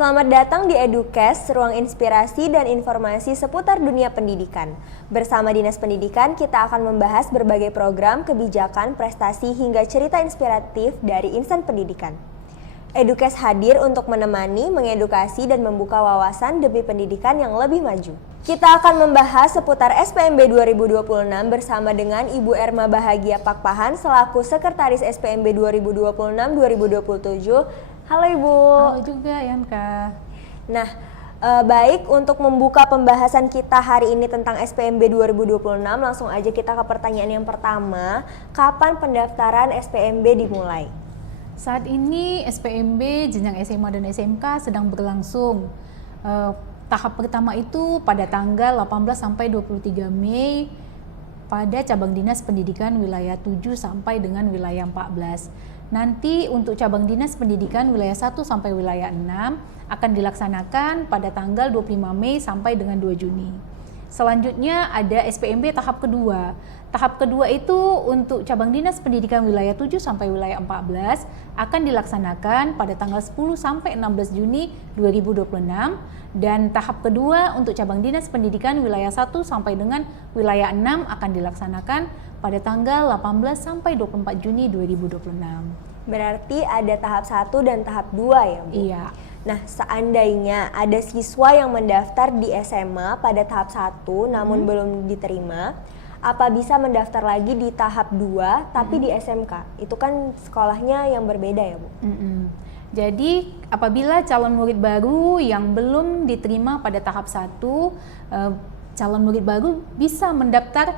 Selamat datang di Edukes, ruang inspirasi dan informasi seputar dunia pendidikan. Bersama Dinas Pendidikan, kita akan membahas berbagai program, kebijakan, prestasi, hingga cerita inspiratif dari insan pendidikan. Edukes hadir untuk menemani, mengedukasi, dan membuka wawasan demi pendidikan yang lebih maju. Kita akan membahas seputar SPMB 2026 bersama dengan Ibu Erma Bahagia Pakpahan selaku Sekretaris SPMB 2026-2027. Halo Ibu. Halo juga Yanka. Nah, baik, untuk membuka pembahasan kita hari ini tentang SPMB 2026, langsung aja kita ke pertanyaan yang pertama. Kapan pendaftaran SPMB dimulai? Saat ini SPMB jenjang SMA dan SMK sedang berlangsung. Tahap pertama itu pada tanggal 18 sampai 23 Mei pada cabang dinas pendidikan wilayah 7 sampai dengan wilayah 14. Nanti untuk cabang dinas pendidikan wilayah 1 sampai wilayah 6 akan dilaksanakan pada tanggal 25 Mei sampai dengan 2 Juni. Selanjutnya ada SPMB tahap kedua. Tahap kedua itu untuk cabang dinas pendidikan wilayah 7 sampai wilayah 14 akan dilaksanakan pada tanggal 10 sampai 16 Juni 2026 dan tahap kedua untuk cabang dinas pendidikan wilayah 1 sampai dengan wilayah 6 akan dilaksanakan pada tanggal 18 sampai 24 Juni 2026. Berarti ada tahap 1 dan tahap 2 ya, Bu? Iya. Nah, seandainya ada siswa yang mendaftar di SMA pada tahap 1 namun belum diterima, apa bisa mendaftar lagi di tahap 2 tapi di SMK? Itu kan sekolahnya yang berbeda ya, Bu? Jadi apabila calon murid baru yang belum diterima pada tahap 1, calon murid baru bisa mendaftar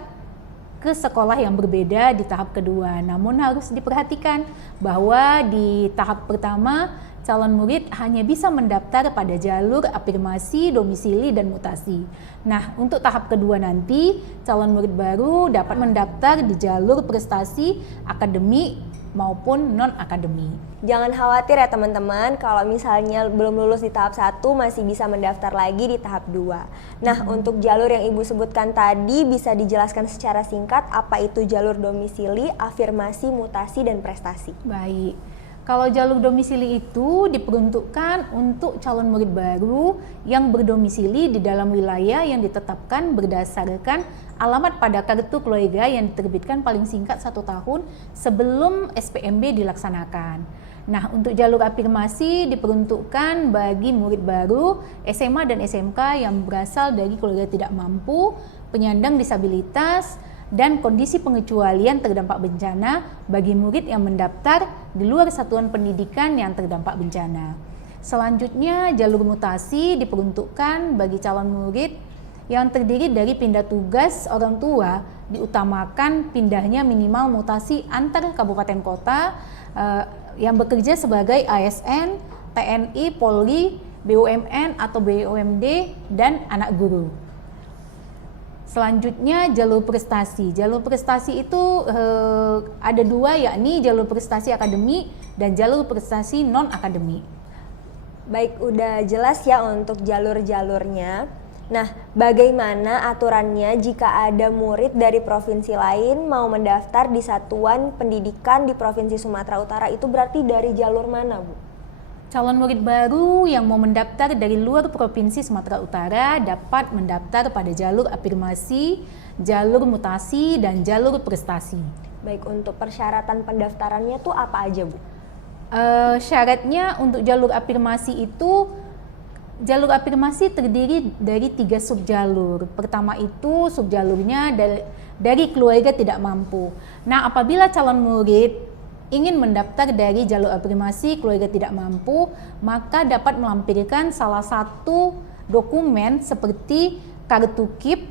ke sekolah yang berbeda di tahap kedua. Namun harus diperhatikan bahwa di tahap pertama calon murid hanya bisa mendaftar pada jalur afirmasi, domisili, dan mutasi. Nah, untuk tahap kedua nanti calon murid baru dapat mendaftar di jalur prestasi, akademik maupun non-akademik. Jangan khawatir ya teman-teman, kalau misalnya belum lulus di tahap 1 masih bisa mendaftar lagi di tahap 2. Nah, untuk jalur yang Ibu sebutkan tadi bisa dijelaskan secara singkat apa itu jalur domisili, afirmasi, mutasi, dan prestasi. Baik. Kalau jalur domisili itu diperuntukkan untuk calon murid baru yang berdomisili di dalam wilayah yang ditetapkan berdasarkan alamat pada kartu keluarga yang diterbitkan paling singkat 1 tahun sebelum SPMB dilaksanakan. Nah, untuk jalur afirmasi diperuntukkan bagi murid baru SMA dan SMK yang berasal dari keluarga tidak mampu, penyandang disabilitas, dan kondisi pengecualian terdampak bencana bagi murid yang mendaftar di luar satuan pendidikan yang terdampak bencana. Selanjutnya, jalur mutasi diperuntukkan bagi calon murid yang terdiri dari pindah tugas orang tua, diutamakan pindahnya minimal mutasi antar kabupaten kota yang bekerja sebagai ASN, TNI, Polri, BUMN atau BUMD, dan anak guru. Selanjutnya jalur prestasi. Jalur prestasi itu ada 2, yakni jalur prestasi akademik dan jalur prestasi non-akademik. Baik, udah jelas ya untuk jalur-jalurnya. Nah, bagaimana aturannya jika ada murid dari provinsi lain mau mendaftar di satuan pendidikan di Provinsi Sumatera Utara, itu berarti dari jalur mana, Bu? Calon murid baru yang mau mendaftar dari luar Provinsi Sumatera Utara dapat mendaftar pada jalur afirmasi, jalur mutasi, dan jalur prestasi. Baik, untuk persyaratan pendaftarannya tuh apa aja, Bu? Syaratnya untuk jalur afirmasi itu, jalur afirmasi terdiri dari 3 subjalur. Pertama itu subjalurnya dari keluarga tidak mampu. Nah, apabila calon murid ingin mendaftar dari jalur afirmasi keluarga tidak mampu, maka dapat melampirkan salah satu dokumen seperti kartu KIP,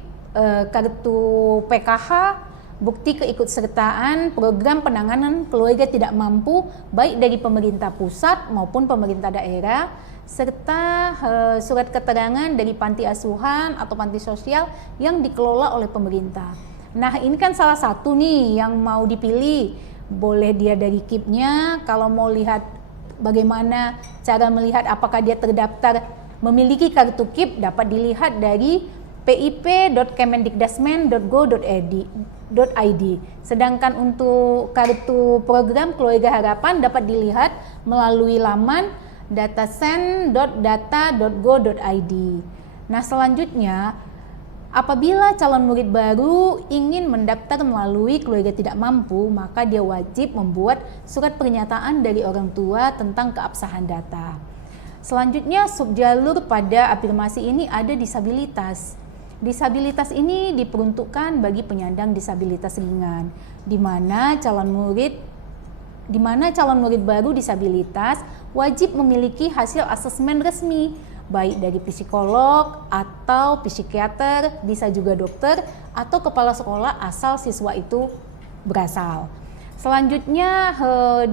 kartu PKH, bukti keikutsertaan program penanganan keluarga tidak mampu baik dari pemerintah pusat maupun pemerintah daerah, serta surat keterangan dari panti asuhan atau panti sosial yang dikelola oleh pemerintah. Nah, ini kan salah satu nih yang mau dipilih. Boleh dia dari KIP-nya, kalau mau lihat bagaimana cara melihat apakah dia terdaftar memiliki kartu KIP dapat dilihat dari pip.kemendikdasmen.go.id. Sedangkan untuk kartu program Keluarga Harapan dapat dilihat melalui laman datasen.data.go.id. Nah, selanjutnya apabila calon murid baru ingin mendaftar melalui keluarga tidak mampu, maka dia wajib membuat surat pernyataan dari orang tua tentang keabsahan data. Selanjutnya, subjalur pada afirmasi ini ada disabilitas. Disabilitas ini diperuntukkan bagi penyandang disabilitas ringan, di mana calon murid baru disabilitas wajib memiliki hasil asesmen resmi, baik dari psikolog atau psikiater, bisa juga dokter atau kepala sekolah asal siswa itu berasal. Selanjutnya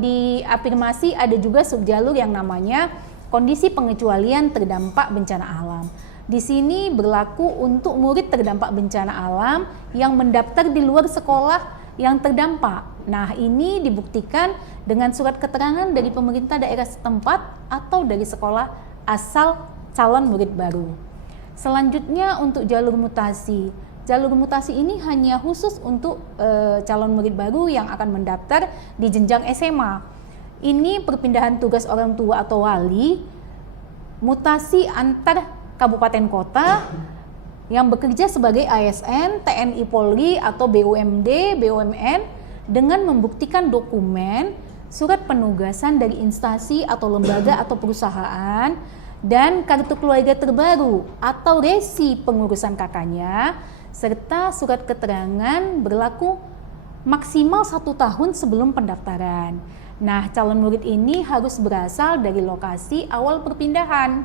di afirmasi ada juga subjalur yang namanya kondisi pengecualian terdampak bencana alam. Di sini berlaku untuk murid terdampak bencana alam yang mendaftar di luar sekolah yang terdampak. Nah, ini dibuktikan dengan surat keterangan dari pemerintah daerah setempat atau dari sekolah asal calon murid baru. Selanjutnya untuk jalur mutasi. Jalur mutasi ini hanya khusus untuk calon murid baru yang akan mendaftar di jenjang SMA. Ini perpindahan tugas orang tua atau wali, mutasi antar kabupaten kota yang bekerja sebagai ASN, TNI Polri atau BUMD, BUMN dengan membuktikan dokumen, surat penugasan dari instansi atau lembaga atau perusahaan, dan kartu keluarga terbaru atau resi pengurusan kakaknya, serta surat keterangan berlaku maksimal 1 tahun sebelum pendaftaran. Nah, calon murid ini harus berasal dari lokasi awal perpindahan.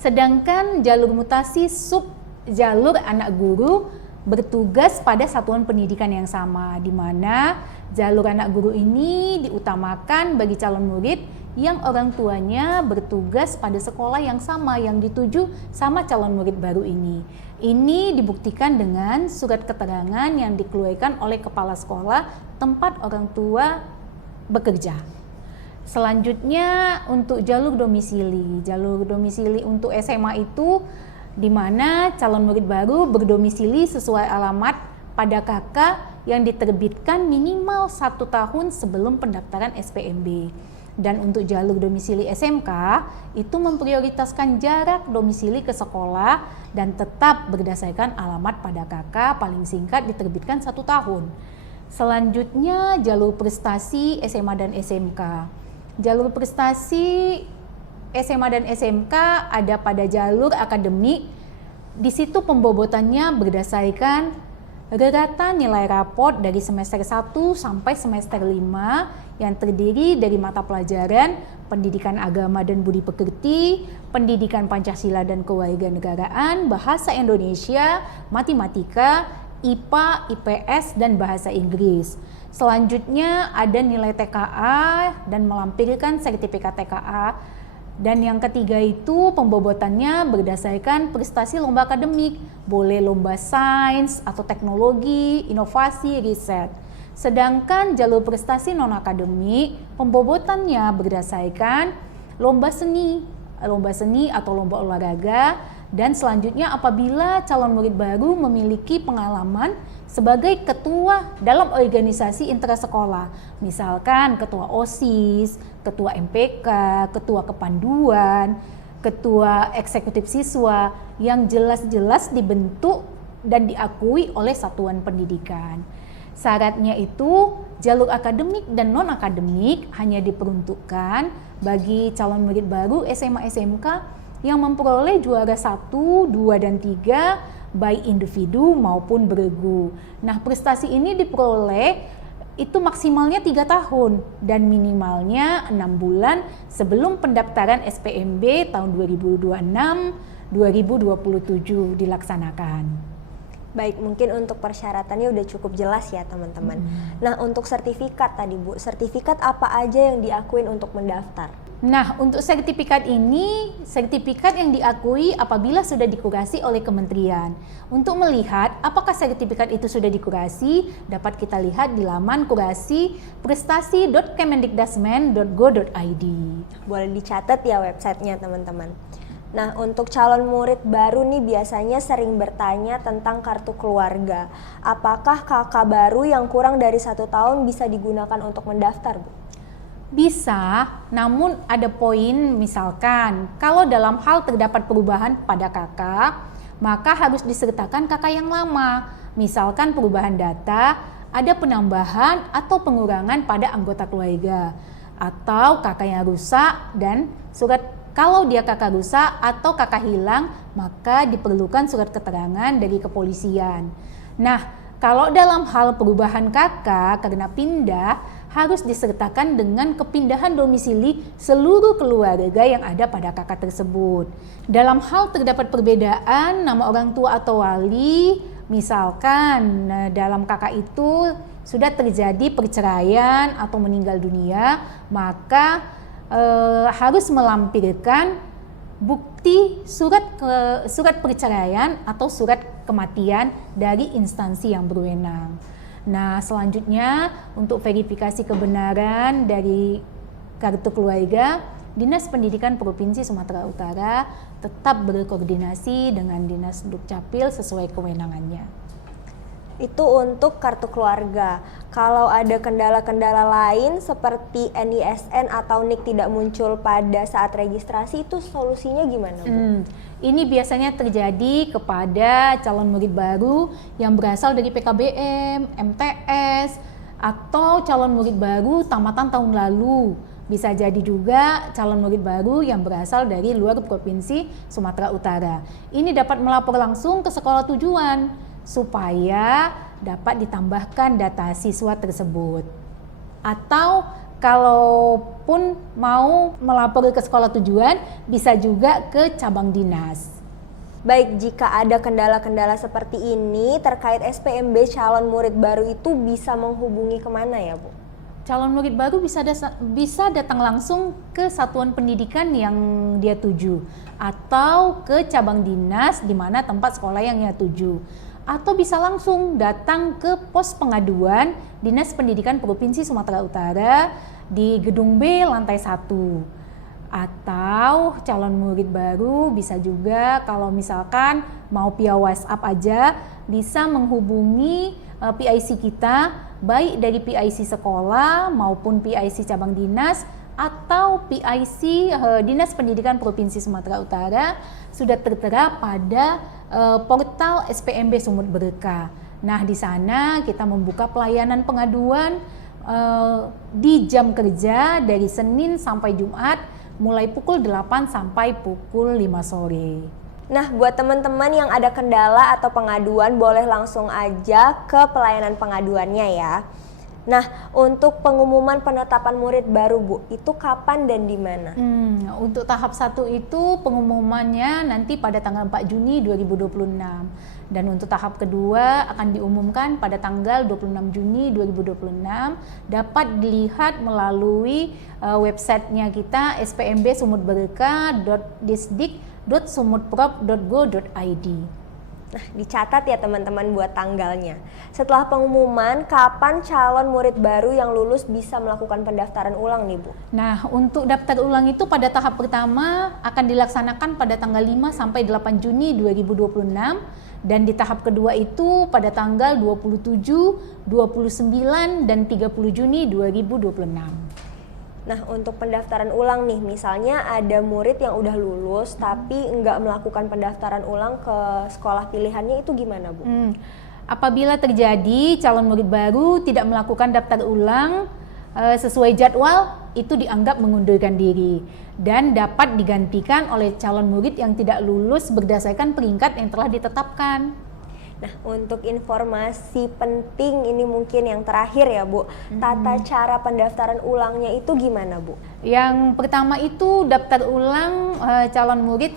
Sedangkan jalur mutasi sub jalur anak guru bertugas pada satuan pendidikan yang sama, di mana jalur anak guru ini diutamakan bagi calon murid yang orang tuanya bertugas pada sekolah yang sama yang dituju sama calon murid baru ini. Ini dibuktikan dengan surat keterangan yang dikeluarkan oleh kepala sekolah tempat orang tua bekerja. Selanjutnya untuk jalur domisili. Jalur domisili untuk SMA itu di mana calon murid baru berdomisili sesuai alamat pada KK yang diterbitkan minimal 1 tahun sebelum pendaftaran SPMB. Dan untuk jalur domisili SMK itu memprioritaskan jarak domisili ke sekolah dan tetap berdasarkan alamat pada KK paling singkat diterbitkan 1 tahun. Selanjutnya jalur prestasi SMA dan SMK. Jalur prestasi SMA dan SMK ada pada jalur akademik. Di situ pembobotannya berdasarkan reratan nilai raport dari semester 1 sampai semester 5 yang terdiri dari mata pelajaran pendidikan agama dan budi pekerti, pendidikan Pancasila dan kewarganegaraan, bahasa Indonesia, matematika, IPA, IPS, dan bahasa Inggris. Selanjutnya ada nilai TKA dan melampirkan sertifikat TKA. Dan yang ketiga itu pembobotannya berdasarkan prestasi lomba akademik, boleh lomba sains atau teknologi, inovasi, riset. Sedangkan jalur prestasi non-akademik, pembobotannya berdasarkan lomba seni atau lomba olahraga. Dan selanjutnya apabila calon murid baru memiliki pengalaman sebagai ketua dalam organisasi intrasekolah, misalkan ketua OSIS, ketua MPK, ketua kepanduan, ketua eksekutif siswa yang jelas-jelas dibentuk dan diakui oleh satuan pendidikan. Syaratnya itu jalur akademik dan non-akademik hanya diperuntukkan bagi calon murid baru SMA SMK yang memperoleh juara 1, 2, dan 3 baik individu maupun beregu. Nah, prestasi ini diperoleh itu maksimalnya 3 tahun dan minimalnya 6 bulan sebelum pendaftaran SPMB tahun 2026-2027 dilaksanakan. Baik, mungkin untuk persyaratannya udah cukup jelas ya teman-teman. Nah, untuk sertifikat tadi Bu, sertifikat apa aja yang diakuin untuk mendaftar? Nah, untuk sertifikat ini, sertifikat yang diakui apabila sudah dikurasi oleh kementerian. Untuk melihat apakah sertifikat itu sudah dikurasi, dapat kita lihat di laman kurasi prestasi.kemendikdasmen.go.id. Boleh dicatat ya websitenya teman-teman. Nah, untuk calon murid baru nih biasanya sering bertanya tentang kartu keluarga. Apakah kakak baru yang kurang dari 1 tahun bisa digunakan untuk mendaftar, Bu? Bisa, namun ada poin misalkan kalau dalam hal terdapat perubahan pada kakak, maka harus disertakan kakak yang lama. Misalkan perubahan data, ada penambahan atau pengurangan pada anggota keluarga, atau kakak yang rusak dan surat. Kalau dia kakak rusak atau kakak hilang, maka diperlukan surat keterangan dari kepolisian. Nah, kalau dalam hal perubahan kakak karena pindah, harus disertakan dengan kepindahan domisili seluruh keluarga yang ada pada kakak tersebut. Dalam hal terdapat perbedaan nama orang tua atau wali, misalkan dalam kakak itu sudah terjadi perceraian atau meninggal dunia, maka harus melampirkan bukti surat perceraian atau surat kematian dari instansi yang berwenang. Nah, selanjutnya untuk verifikasi kebenaran dari kartu keluarga, Dinas Pendidikan Provinsi Sumatera Utara tetap berkoordinasi dengan Dinas Dukcapil sesuai kewenangannya. Itu untuk kartu keluarga. Kalau ada kendala-kendala lain seperti NISN atau NIK tidak muncul pada saat registrasi, itu solusinya gimana, Bu? Ini biasanya terjadi kepada calon murid baru yang berasal dari PKBM, MTS, atau calon murid baru tamatan tahun lalu. Bisa jadi juga calon murid baru yang berasal dari luar Provinsi Sumatera Utara. Ini dapat melapor langsung ke sekolah tujuan supaya dapat ditambahkan data siswa tersebut. Atau kalaupun mau melapor ke sekolah tujuan, bisa juga ke cabang dinas. Baik, jika ada kendala-kendala seperti ini terkait SPMB calon murid baru itu bisa menghubungi kemana ya, Bu? Calon murid baru bisa datang langsung ke satuan pendidikan yang dia tuju, atau ke cabang dinas di mana tempat sekolah yang dia tuju. Atau bisa langsung datang ke pos pengaduan Dinas Pendidikan Provinsi Sumatera Utara di Gedung B lantai 1. Atau calon murid baru bisa juga kalau misalkan mau via WhatsApp aja bisa menghubungi PIC kita, baik dari PIC sekolah maupun PIC cabang dinas atau PIC Dinas Pendidikan Provinsi Sumatera Utara sudah tertera pada portal SPMB Sumut Berkah. Nah, di sana kita membuka pelayanan pengaduan di jam kerja dari Senin sampai Jumat mulai pukul 8 sampai pukul 5 sore. Nah, buat teman-teman yang ada kendala atau pengaduan boleh langsung aja ke pelayanan pengaduannya ya. Nah, untuk pengumuman penetapan murid baru, Bu, itu kapan dan di mana? Untuk tahap 1 itu pengumumannya nanti pada tanggal 4 Juni 2026. Dan untuk tahap kedua akan diumumkan pada tanggal 26 Juni 2026. Dapat dilihat melalui websitenya kita spmbsumutberkah.disdik.sumutprop.go.id. Nah, dicatat ya teman-teman buat tanggalnya. Setelah pengumuman, kapan calon murid baru yang lulus bisa melakukan pendaftaran ulang nih, Bu? Nah, untuk daftar ulang itu pada tahap pertama akan dilaksanakan pada tanggal 5 sampai 8 Juni 2026 dan di tahap kedua itu pada tanggal 27, 29 dan 30 Juni 2026. Nah, untuk pendaftaran ulang nih, misalnya ada murid yang udah lulus tapi nggak melakukan pendaftaran ulang ke sekolah pilihannya, itu gimana, Bu? Apabila terjadi calon murid baru tidak melakukan daftar ulang sesuai jadwal, itu dianggap mengundurkan diri dan dapat digantikan oleh calon murid yang tidak lulus berdasarkan peringkat yang telah ditetapkan. Nah, untuk informasi penting ini mungkin yang terakhir ya, Bu. Tata cara pendaftaran ulangnya itu gimana, Bu? Yang pertama itu daftar ulang calon murid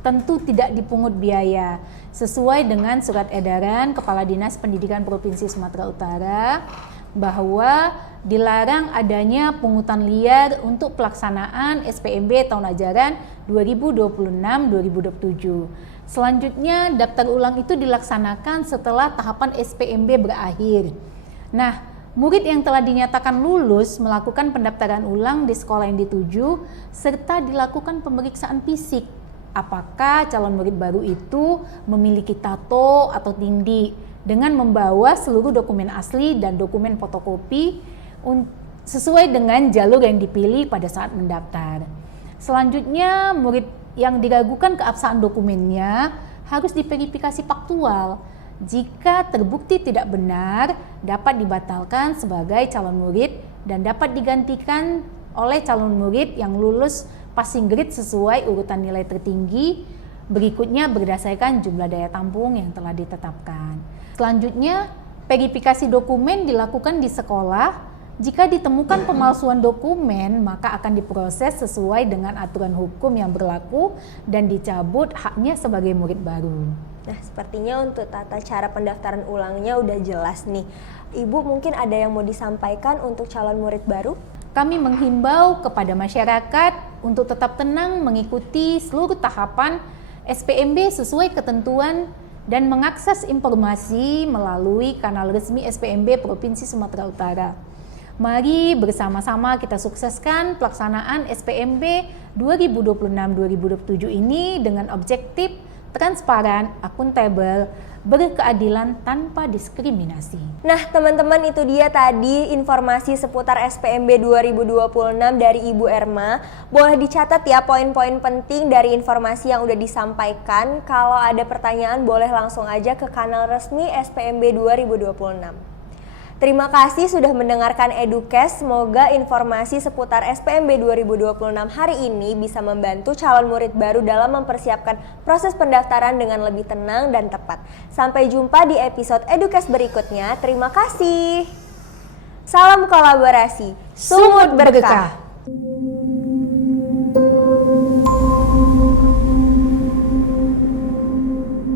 tentu tidak dipungut biaya sesuai dengan surat edaran Kepala Dinas Pendidikan Provinsi Sumatera Utara bahwa dilarang adanya pungutan liar untuk pelaksanaan SPMB tahun ajaran 2026-2027. Selanjutnya, daftar ulang itu dilaksanakan setelah tahapan SPMB berakhir. Nah, murid yang telah dinyatakan lulus melakukan pendaftaran ulang di sekolah yang dituju serta dilakukan pemeriksaan fisik. Apakah calon murid baru itu memiliki tato atau tindi dengan membawa seluruh dokumen asli dan dokumen fotokopi sesuai dengan jalur yang dipilih pada saat mendaftar. Selanjutnya, murid yang diragukan keabsahan dokumennya harus diverifikasi faktual. Jika terbukti tidak benar, dapat dibatalkan sebagai calon murid dan dapat digantikan oleh calon murid yang lulus passing grade sesuai urutan nilai tertinggi, berikutnya berdasarkan jumlah daya tampung yang telah ditetapkan. Selanjutnya, verifikasi dokumen dilakukan di sekolah. Jika ditemukan pemalsuan dokumen, maka akan diproses sesuai dengan aturan hukum yang berlaku dan dicabut haknya sebagai murid baru. Nah, sepertinya untuk tata cara pendaftaran ulangnya udah jelas nih. Ibu mungkin ada yang mau disampaikan untuk calon murid baru? Kami menghimbau kepada masyarakat untuk tetap tenang mengikuti seluruh tahapan SPMB sesuai ketentuan dan mengakses informasi melalui kanal resmi SPMB Provinsi Sumatera Utara. Mari bersama-sama kita sukseskan pelaksanaan SPMB 2026-2027 ini dengan objektif, transparan, akuntabel, berkeadilan tanpa diskriminasi. Nah, teman-teman, itu dia tadi informasi seputar SPMB 2026 dari Ibu Erma. Boleh dicatat ya poin-poin penting dari informasi yang udah disampaikan. Kalau ada pertanyaan boleh langsung aja ke kanal resmi SPMB 2026. Terima kasih sudah mendengarkan Edukes. Semoga informasi seputar SPMB 2026 hari ini bisa membantu calon murid baru dalam mempersiapkan proses pendaftaran dengan lebih tenang dan tepat. Sampai jumpa di episode Edukes berikutnya. Terima kasih. Salam kolaborasi. Sumut berkah.